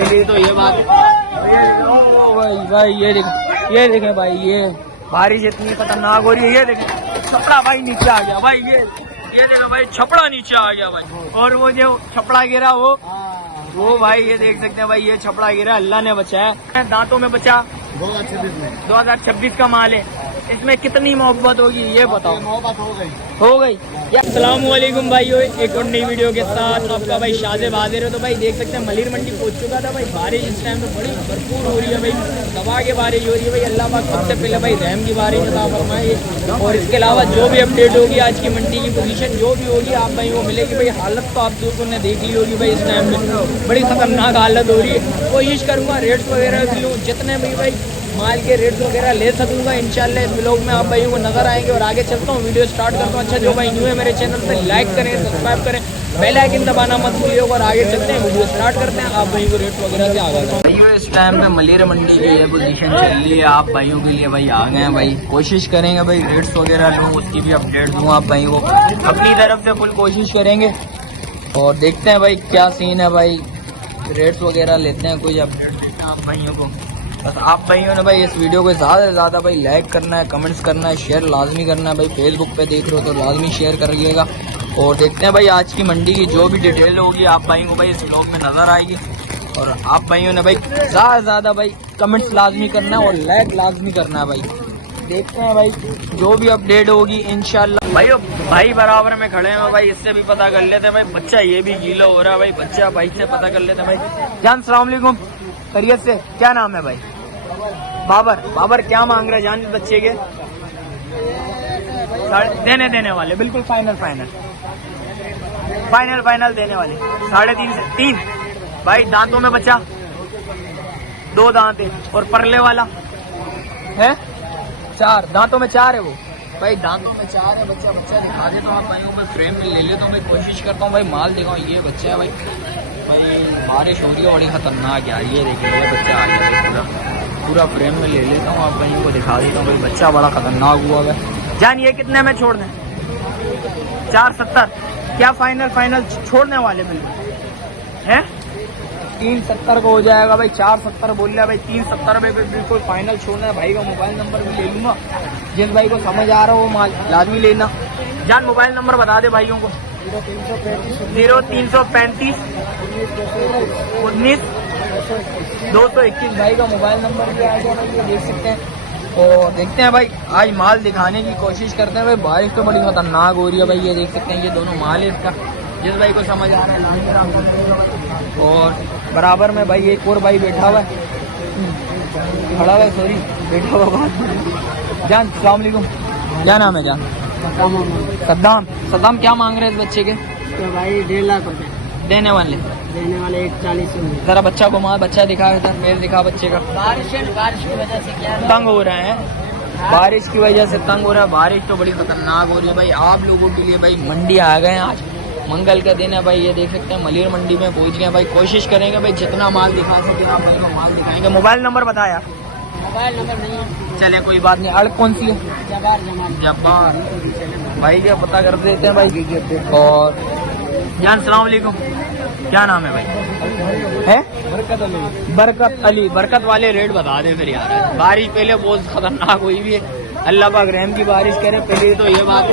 पहले तो ये बात भाई ये देखें भाई, ये बारिश इतनी खतरनाक हो रही है। ये देखें छपड़ा भाई नीचे आ गया भाई, ये देखें भाई छपड़ा नीचे आ गया भाई। और वो जो छपड़ा गिरा वो भाई ये देख सकते हैं भाई, ये छपड़ा गिरा, अल्लाह ने बचाया। दांतों में बचा 2026 का माल है, इसमें कितनी मोहब्बत होगी ये बताओ। मोहब्बत हो गई। अस्सलाम वालेकुम भाइयों, एक और नई वीडियो के साथ आपका भाई शाज़ेब हाजिर है। तो भाई देख सकते हैं मलिर मंडी पहुंच चुका था भाई। बारिश इस टाइम में बड़ी भरपूर हो रही है भाई, दबा के बारिश हो रही है भाई। अल्लाह पाक सबसे पहले भाई रहम की बारिश अता फरमाए। और इसके अलावा जो भी अपडेट होगी आज की मंडी की पोजीशन जो भी होगी आप भाई वो मिलेगी भाई। हालत तो आप लोगों ने देख ली होगी भाई, इस टाइम में बड़ी खतरनाक हालत हो रही है। कोशिश करूँगा रेट्स वगैरह भी लूँ, जितने भी भाई माल के रेट्स वगैरह ले सकूंगा इंशाल्लाह इस ब्लॉग में आप भाइयों को नजर आएंगे। और आगे चलता हूँ, वीडियो स्टार्ट करता हूँ। अच्छा जो भाई न्यू है मेरे चैनल पे लाइक करें, सब्सक्राइब करें, बेल आइकन दबाना मत भूलिएगा। और आगे चलते हैं, वीडियो स्टार्ट करते हैं। आप भाइयों को रेट वगैरह से आगे भाइयों इस टाइम में मलिर मंडी की ये पोजीशन चल रही है। आप भाइयों के लिए भाई आ गए हैं भाई। कोशिश करेंगे भाई रेट्स वगैरह लूँ, उसकी भी अपडेट दूँ आप भाई को, अपनी तरफ से फुल कोशिश करेंगे। और देखते हैं भाई क्या सीन है भाई, रेट्स वगैरह लेते हैं, कोई अपडेट देते हैं आप भाइयों को। बस आप भाइयों ने भाई इस वीडियो को ज़्यादा से ज़्यादा भाई लाइक करना है, कमेंट्स करना है, शेयर लाजमी करना है भाई। फेसबुक पे देख रहे हो तो लाजमी शेयर करिएगा। और देखते हैं भाई आज की मंडी की जो भी डिटेल होगी आप भाइयों को भाई इस ब्लॉग में नज़र आएगी। और आप भाइयों ने भाई ज़्यादा से ज़्यादा भाई कमेंट्स लाजमी करना है और लाइक लाजमी करना है भाई। देखते हैं भाई जो भी अपडेट होगी इंशाल्लाह। भाई बराबर में खड़े हैं भाई, इससे भी पता कर लेते हैं भाई। बच्चा ये भी गीला हो रहा है भाई, बच्चा भाई से पता कर लेते हैं भाई। जान सलाम अलैकुम, खैरियत से, क्या नाम है भाई? बाबर क्या मांग रहे हैं जान बच्चे के? देने वाले बिल्कुल फाइनल देने वाले 3.5 से 3 भाई। दांतों में बचा 2 दांत है और परले वाला है 4 दांतों में 4 है वो भाई। दांतों में 4 है बच्चा दिखा दे तो आप भाइयों को फ्रेम में ले ले तो मैं कोशिश करता हूँ भाई माल दिखाऊँ। ये बच्चा है भाई बारिश हो रही है बड़ी खतरनाक यार। ये देखिए ये बच्चा आ गया पूरा फ्रेम में ले लेता हूँ, आप भाइयों को दिखा देता हूँ भाई। बच्चा बड़ा खतरनाक हुआ है जान। ये कितने में छोड़ दें? 470 क्या फाइनल छोड़ने वाले बिल्कुल है? 370 को हो जाएगा भाई। 470 बोल रहा है भाई, 370 में बिल्कुल फाइनल छोड़ना है। भाई का मोबाइल नंबर भी ले लूंगा, जिस भाई को समझ आ रहा हो वो माल लाजमी लेना। जान मोबाइल नंबर बता दे भाइयों को। 0335 19 221 भाई का मोबाइल नंबर भी आ गया भाई, ये देख सकते हैं। और देखते हैं भाई आज माल दिखाने की कोशिश करते हैं भाई। बारिश तो बड़ी खतरनाक हो रही है भाई, ये देख सकते हैं। ये दोनों माल है इसका, जिस भाई को समझ आ रहा है। और बराबर में भाई एक और भाई बैठा हुआ है, खड़ा हुआ है, सॉरी बैठा हुआ बात। जान सलाम अलैकुम, क्या नाम है जान? सद्दाम क्या मांग रहे हैं इस बच्चे के? तो भाई 1.5 लाख देने वाले 140। जरा बच्चा को मार, बच्चा दिखा इधर, मेरे दिखा बच्चे का। बारिश की वजह से क्या तंग हो रहे हैं, बारिश की वजह से तंग हो रहा है। बारिश तो बड़ी खतरनाक हो रही है भाई। आप लोगों के लिए भाई मंडी आ गए हैं, आज मंगल का दिन है भाई। ये देख सकते हैं मलिर मंडी में पहुंच गए भाई। कोशिश करेंगे भाई जितना माल दिखा सके आप भाई को माल दिखाएंगे। मोबाइल नंबर बताया? मोबाइल नंबर नहीं है। चले कोई बात नहीं। अड़क कौन सी है? जब्बार भाई क्या पता कर देते हैं भाई। और जान सलाम अलैकुम, क्या नाम है भाई? है बरकत अली। बरकत वाले रेट बता दे फिर यार। बारिश पहले बहुत खतरनाक हुई भी है, अल्लाह पाक रहम की बारिश करे। पहले तो ये बात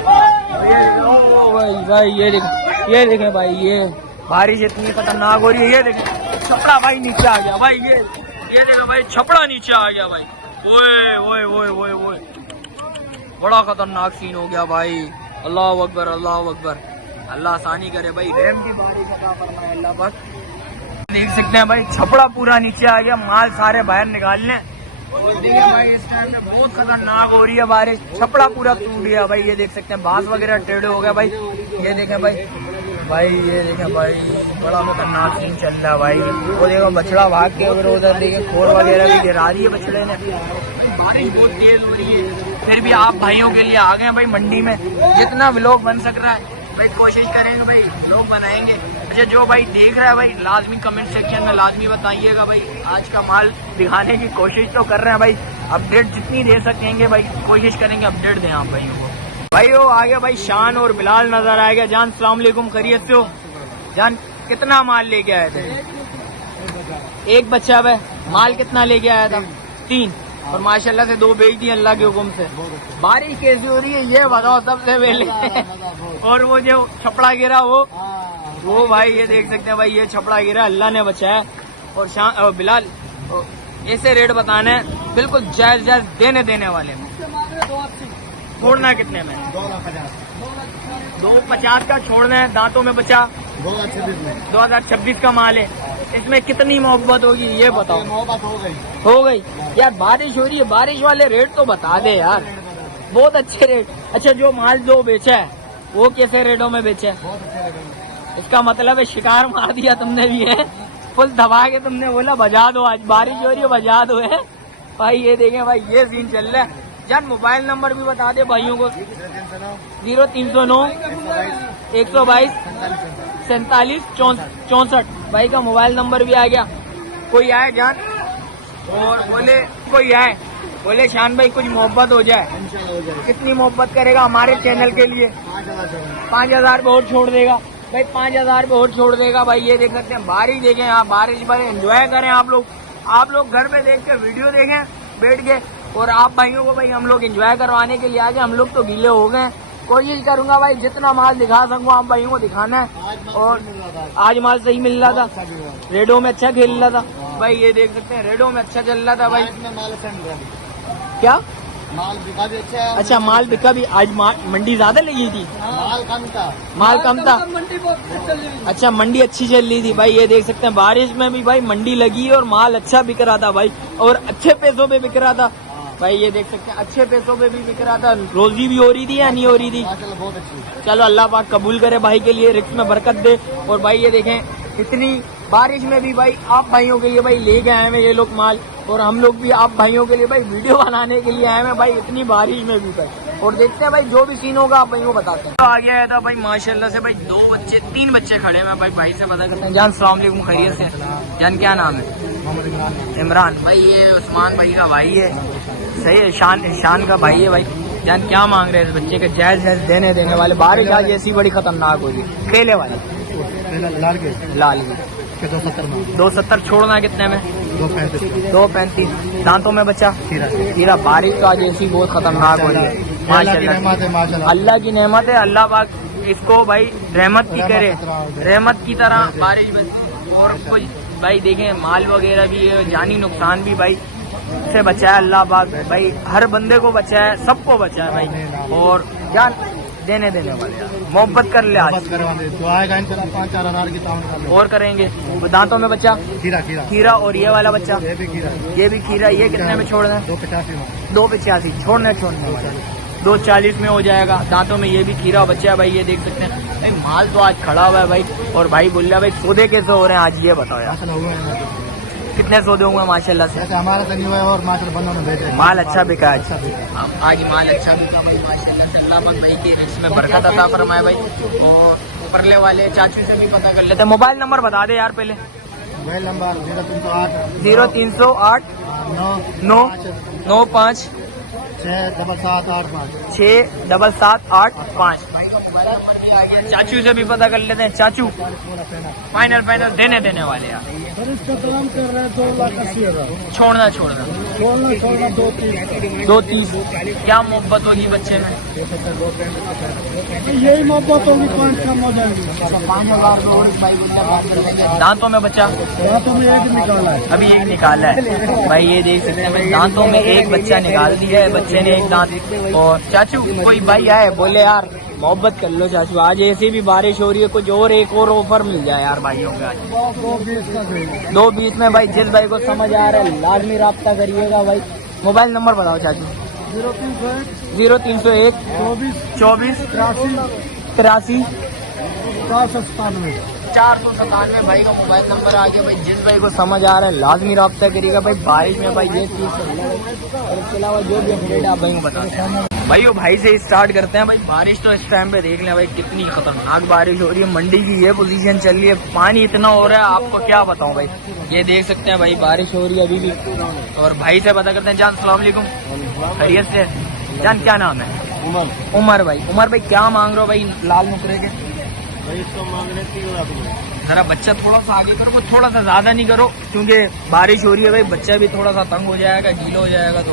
भाई ये देखें भाई, ये बारिश इतनी खतरनाक हो रही है। ये देखें छपड़ा भाई नीचे आ गया भाई। ये देखें भाई छपड़ा नीचे आ गया भाई। ओए बड़ा खतरनाक सीन हो गया भाई। अल्लाह अकबर अल्लाह आसानी करे भाई, रहम की बारिश अता फरमाए अल्लाह पाक। देख सकते हैं भाई छपड़ा पूरा नीचे आ गया, माल सारे बाहर निकालने। देखिए भाई इस टाइम में बहुत खतरनाक हो रही है बारिश, छपड़ा पूरा टूट गया भाई। ये देख सकते हैं बांस वगैरह टेढ़े हो गया भाई। ये देखें भाई ये देखें भाई बड़ा खतरनाक सीन चल रहा है भाई। वो देखो बछड़ा भाग के उधर देखे, खोर वगैरह भी गिरा दी है बछड़े ने। बारिश बहुत तेज हो रही है, फिर भी आप भाइयों के लिए आ गए भाई मंडी में। जितना व्लॉग बन सक रहा है भाई कोशिश करेंगे भाई, लोग बनाएंगे। अच्छा जो भाई देख रहा है भाई लाजमी कमेंट सेक्शन में लाजमी बताइएगा भाई। आज का माल दिखाने की कोशिश तो कर रहे हैं भाई, अपडेट जितनी दे सकेंगे भाई कोशिश करेंगे अपडेट दें आप भाइयों को। भाई वो आ गया भाई शान और बिलाल नजर आ गया। जान सलाम अलैकुम, खैरियत से हो? जान कितना माल लेके आए थे? एक बच्चा है। माल कितना लेके आया था? 3। और माशाल्लाह से 2 बेच दी अल्लाह के हुक्म से। बारिश कैसी हो रही है ये बताओ सबसे पहले। और वो जो छपड़ा गिरा वो भाई ये देख सकते हैं भाई, ये छपड़ा गिरा अल्लाह ने बचाया। और बिलाल ऐसे रेट बताने हैं बिल्कुल जायज जायज देने वाले में। छोड़ना कितने में? 250 का छोड़ना है। दांतों में बचा 2026 का माल है। इसमें कितनी मोहब्बत होगी ये बताओ। मोहब्बत हो गई यार। बारिश हो रही है, बारिश वाले रेट तो बता दे यार, बहुत अच्छे रेट। अच्छा जो माल जो बेचा है वो कैसे रेटों में बेचा है? बहुत अच्छे लगे। इसका मतलब है शिकार मार दिया तुमने भी है, फुल दबा के तुमने बोला बजा दो, आज बारिश हो रही है बजा दो है भाई। ये देखें भाई ये सीन चल रहा है। जान मोबाइल नंबर भी बता दे भाइयों को। 0309 122 47 64 भाई का मोबाइल नंबर भी आ गया। कोई आए जान और कोई आए बोले शान भाई कुछ मोहब्बत हो जाए, कितनी मोहब्बत करेगा हमारे चैनल के लिए? 5000 पे और छोड़ देगा भाई, 5000 पे और छोड़ देगा भाई। ये देख सकते हैं बारिश देखें, यहाँ बारिश पर एंजॉय करें आप लोग घर पे देख के वीडियो देखें बैठ के। और आप भाइयों को भाई हम लोग एंजॉय करवाने के लिए आगे, हम लोग तो गीले हो गए। कोशिश करूंगा भाई जितना माल दिखा सकूं आप भाइयों को दिखाना है। और आज माल सही मिल रहा था, रेडो में अच्छा खेल रहा था भाई। ये देख सकते हैं रेडो में अच्छा चल रहा था भाई। क्या माल बिका भी अच्छा है। अच्छा माल बिका भी। आज मंडी ज्यादा लगी थी? माल कम था। मंडी बहुत अच्छा मंडी अच्छी चल रही थी भाई। ये देख सकते हैं बारिश में भी भाई मंडी लगी और माल अच्छा बिक रहा था भाई, और अच्छे पैसों पे बिक रहा था भाई। ये देख सकते हैं अच्छे पैसों पे भी बिक रहा था। रोजी भी हो रही थी या नहीं हो रही थी? बहुत अच्छी। चलो अल्लाह पाक कबूल करे भाई के लिए, रिस्क में बरकत दे। और भाई ये देखें इतनी बारिश में भी भाई आप भाइयों के लिए भाई लेके आए हैं ये लोग माल, और हम लोग भी आप भाइयों के लिए भाई वीडियो बनाने के लिए आए हैं भाई इतनी बारिश में भी भाई। और देखते हैं भाई जो भी सीन होगा आप भाइयों को बताते हैं। तो आगे आया था भाई माशाल्लाह से भाई 3 बच्चे खड़े हैं भाई से पता करते हैं। जान सलाम अलैकुम, खैरियत से? जान क्या नाम है? इमरान भाई। ये उस्मान भाई का भाई है, सही है। शान का भाई है भाई। जान क्या मांग रहे हैं इस बच्चे के? जायज देने वाले। बारिश आज ऐसी बड़ी खतरनाक होगी। खेले वाले लाल की 270 छोड़ना कितने में? 235। दांतों में बचा हीरा। बारिश तो आज ऐसी बहुत खतरनाक हो रही है माशाल्लाह। अल्लाह की नेमत है, अल्लाह पाक इसको भाई रहमत की करे, रहमत की तरह बारिश बरसी। और कुछ भाई देखें माल वगैरह भी है, जानी नुकसान भी भाई से बचाया अल्लाह पाक भाई। हर बंदे को बचाया, सबको बचाया भाई। और जान देने वाले मोहब्बत कर ले आज तो आएगा 5-4 हजार की और करेंगे। दांतों में बच्चा खीरा। और ये वाला बच्चा ये भी खीरा। ये कितने में छोड़ना है? 285 छोड़ने वाले। 240 में हो जाएगा। दांतों में ये भी खीरा बच्चा है भाई। ये देख सकते हैं भाई माल तो आज खड़ा हुआ है भाई। और भाई बोल रहा है भाई सौदे कैसे हो रहे हैं आज ये बताओ यार, कितने सौदे हुए माशाल्लाह से? हमारा तो नहीं हुआ और बंदों ने भेजे। माल अच्छा बिका आज माल अच्छा बिका भाई माशाल्लाह से। अल्लाह पाक भाई की इसमें बरकत अता फरमाए भाई। और परले वाले चाचू से भी पता कर लेते। मोबाइल नंबर बता दे यार पहले। Mobile number 0308 995 67785। चाचू से भी पता कर लेते हैं। चाचू फाइनल देने वाले यार। छोड़ना 230। क्या मोहब्बत होगी बच्चे में? यही मोहब्बत होगी 5 कम हो जाएगी। दांतों में बच्चा? दांतों में एक निकाला है, अभी एक निकाला है भाई। ये देख सकते हैं भाई दांतों में एक बच्चा निकाल दिया है बच्चे ने, एक दांत। और चाचू कोई भाई आए बोले यार मोहब्बत कर लो चाचू, आज ऐसी भी बारिश हो रही है, कुछ और एक और ऑफर मिल जाए यार भाइयों का। 220 में भाई जिस भाई को समझ आ रहा है लाजमी राब्ता करिएगा भाई। मोबाइल नंबर बताओ चाचू। 0301 24 83 497 भाई का मोबाइल नंबर आ गया भाई। जिस भाई को समझ आ रहा है लाजमी राब्ता करिएगा भाई। बारिश में भाई ये चीज और इसके अलावा जो भी अपडेट आप भाई को बताते हैं भाई से स्टार्ट करते हैं भाई। बारिश तो इस टाइम पे देख लें भाई कितनी खतरनाक बारिश हो रही है। मंडी की ये पोजीशन चल रही है, पानी इतना हो रहा है आपको क्या बताऊं भाई। ये देख सकते हैं भाई बारिश हो रही है अभी भी। और भाई से पता करते हैं। जान सलाम अलैकुम, खैरियत से? जान क्या नाम है? उमर भाई। क्या मांग रहे हो भाई लाल नुकरे के? भाई इसको मांग रहे 3 लाख। जरा बच्चा थोड़ा सा आगे करो, थोड़ा सा ज्यादा नहीं करो क्योंकि बारिश हो रही है भाई, बच्चा भी थोड़ा सा तंग हो जाएगा, गीला हो जाएगा। तो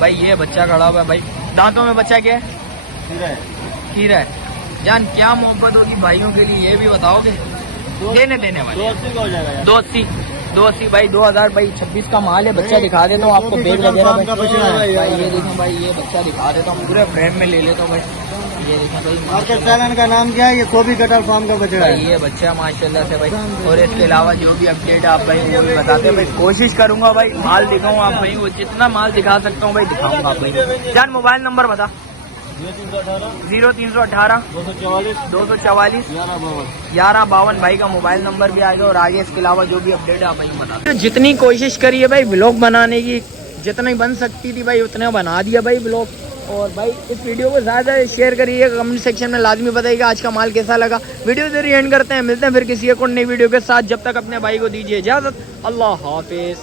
भाई ये बच्चा खड़ा हुआ है भाई, दांतों में बच्चा क्या है? खीरा है। जान क्या मोहब्बत होगी भाइयों के लिए ये भी बताओगे? देने वाले 280 का हो जाएगा। 280 भाई 2000 भाई 26 का माल है। बच्चा दिखा देता हूँ आपको, बैग वगैरह का बच्चा है भाई। ये देखें भाई, ये बच्चा दिखा देता हूँ, पूरे फ्रेम में ले लेता हूँ भाई। ये देखें भाई, मार्केट चैनल का नाम क्या है? ये कोबी कटर फार्म का बच्चा भाई है। ये बच्चा माशाल्लाह से भाई। और इसके अलावा जो भी अपडेट आप भाई वो भी बताते हैं भाई। कोशिश करूंगा भाई माल दिखाऊँ आप भाई, वो जितना माल दिखा सकता हूँ भाई दिखाऊंगा आप भाई। जान मोबाइल नंबर बता। 0318 244 1152 भाई का मोबाइल नंबर भी आएगा। और आगे इसके अलावा जो भी अपडेट है आप भाई बता। जितनी कोशिश करी है भाई व्लॉग बनाने की, जितनी बन सकती थी भाई उतना बना दिया भाई व्लॉग। और भाई इस वीडियो को ज़्यादा शेयर करिए, कमेंट सेक्शन में लाजमी बताइएगा आज का माल कैसा लगा। वीडियो जरूर एंड करते हैं, मिलते हैं फिर किसी एक और नई वीडियो के साथ। जब तक अपने भाई को दीजिए इजाज़त, अल्लाह हाफिज़।